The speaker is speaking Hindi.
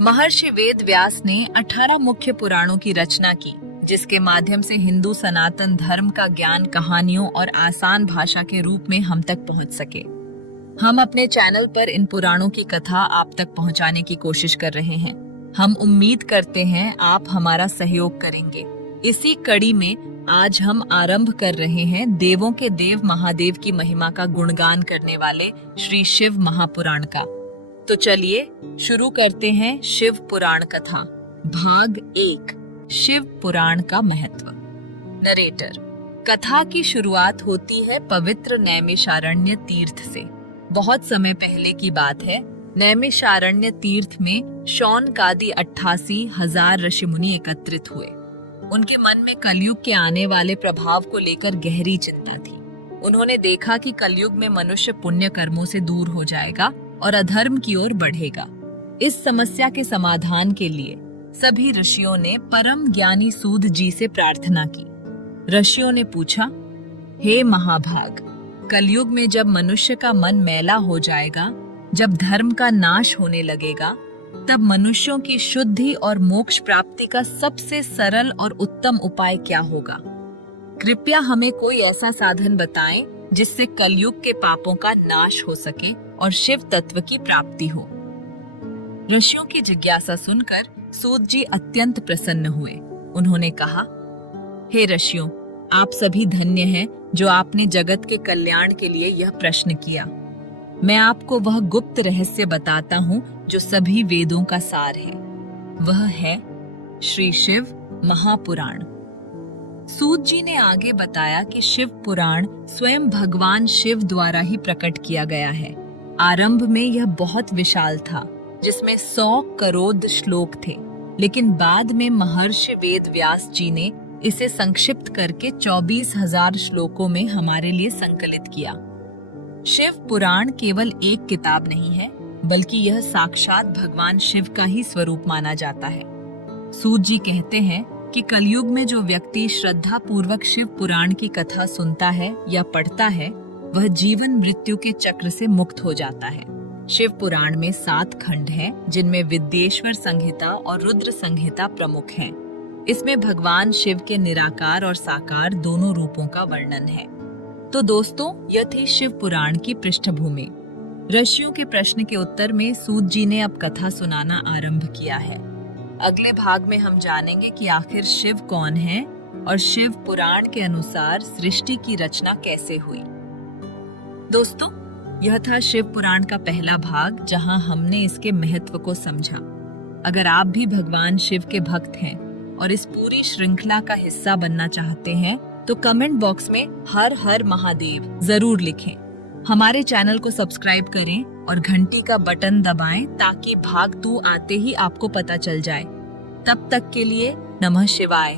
महर्षि वेद व्यास ने 18 मुख्य पुराणों की रचना की, जिसके माध्यम से हिंदू सनातन धर्म का ज्ञान कहानियों और आसान भाषा के रूप में हम तक पहुंच सके। हम अपने चैनल पर इन पुराणों की कथा आप तक पहुंचाने की कोशिश कर रहे हैं। हम उम्मीद करते हैं आप हमारा सहयोग करेंगे। इसी कड़ी में आज हम आरंभ कर रहे हैं देवों के देव महादेव की महिमा का गुणगान करने वाले श्री शिव महापुराण का। तो चलिए शुरू करते हैं शिव पुराण कथा। भाग 1, शिव पुराण का महत्व। नरेटर। कथा की शुरुआत होती है पवित्र नैमिषारण्य तीर्थ से। बहुत समय पहले की बात है। नैमिषारण्य तीर्थ में शौनकादि 88,000 ऋषि मुनि एकत्रित हुए। उनके मन में कलयुग के आने वाले प्रभाव को लेकर गहरी चिंता थी। उन्होंने देखा कि कलयुग में मनुष्य पुण्य कर्मों से दूर हो जाएगा और अधर्म की ओर बढ़ेगा। इस समस्या के समाधान के लिए सभी ऋषियों ने परम ज्ञानी सूत जी से प्रार्थना की। ऋषियों ने पूछा, हे महाभाग, कलयुग में जब मनुष्य का मन मैला हो जाएगा, जब धर्म का नाश होने लगेगा, तब मनुष्यों की शुद्धि और मोक्ष प्राप्ति का सबसे सरल और उत्तम उपाय क्या होगा? कृपया हमें कोई ऐसा साधन बताएं जिससे कलयुग के पापों का नाश हो सके और शिव तत्व की प्राप्ति हो। ऋषियों की जिज्ञासा सुनकर सूत जी अत्यंत प्रसन्न हुए। उन्होंने कहा, हे ऋषियों, आप सभी धन्य हैं जो आपने जगत के कल्याण के लिए यह प्रश्न किया। मैं आपको वह गुप्त रहस्य बताता हूँ जो सभी वेदों का सार है। वह है श्री शिव महापुराण। सूत जी ने आगे बताया कि शिव पुराण स्वयं भगवान शिव द्वारा ही प्रकट किया गया है। आरंभ में यह बहुत विशाल था, जिसमें 100 करोड़ श्लोक थे, लेकिन बाद में महर्षि वेद व्यास जी ने इसे संक्षिप्त करके 24,000 श्लोकों में हमारे लिए संकलित किया। शिव पुराण केवल एक किताब नहीं है, बल्कि यह साक्षात भगवान शिव का ही स्वरूप माना जाता है। सूत जी कहते हैं कि कलयुग में जो व्यक्ति श्रद्धा पूर्वक शिव पुराण की कथा सुनता है या पढ़ता है, वह जीवन मृत्यु के चक्र से मुक्त हो जाता है। शिव पुराण में 7 खंड हैं, जिनमें विद्येश्वर संहिता और रुद्र संहिता प्रमुख हैं। इसमें भगवान शिव के निराकार और साकार दोनों रूपों का वर्णन है। तो दोस्तों, यह थी शिव पुराण की पृष्ठभूमि। ऋषियों के प्रश्न के उत्तर में सूत जी ने अब कथा सुनाना आरंभ किया है। अगले भाग में हम जानेंगे कि आखिर शिव कौन है और शिव पुराण के अनुसार सृष्टि की रचना कैसे हुई। दोस्तों, यह था शिव पुराण का पहला भाग, जहां हमने इसके महत्व को समझा। अगर आप भी भगवान शिव के भक्त हैं और इस पूरी श्रृंखला का हिस्सा बनना चाहते हैं, तो कमेंट बॉक्स में हर हर महादेव जरूर लिखें। हमारे चैनल को सब्सक्राइब करें और घंटी का बटन दबाएं ताकि भाग 2 आते ही आपको पता चल जाए। तब तक के लिए नमः शिवाय।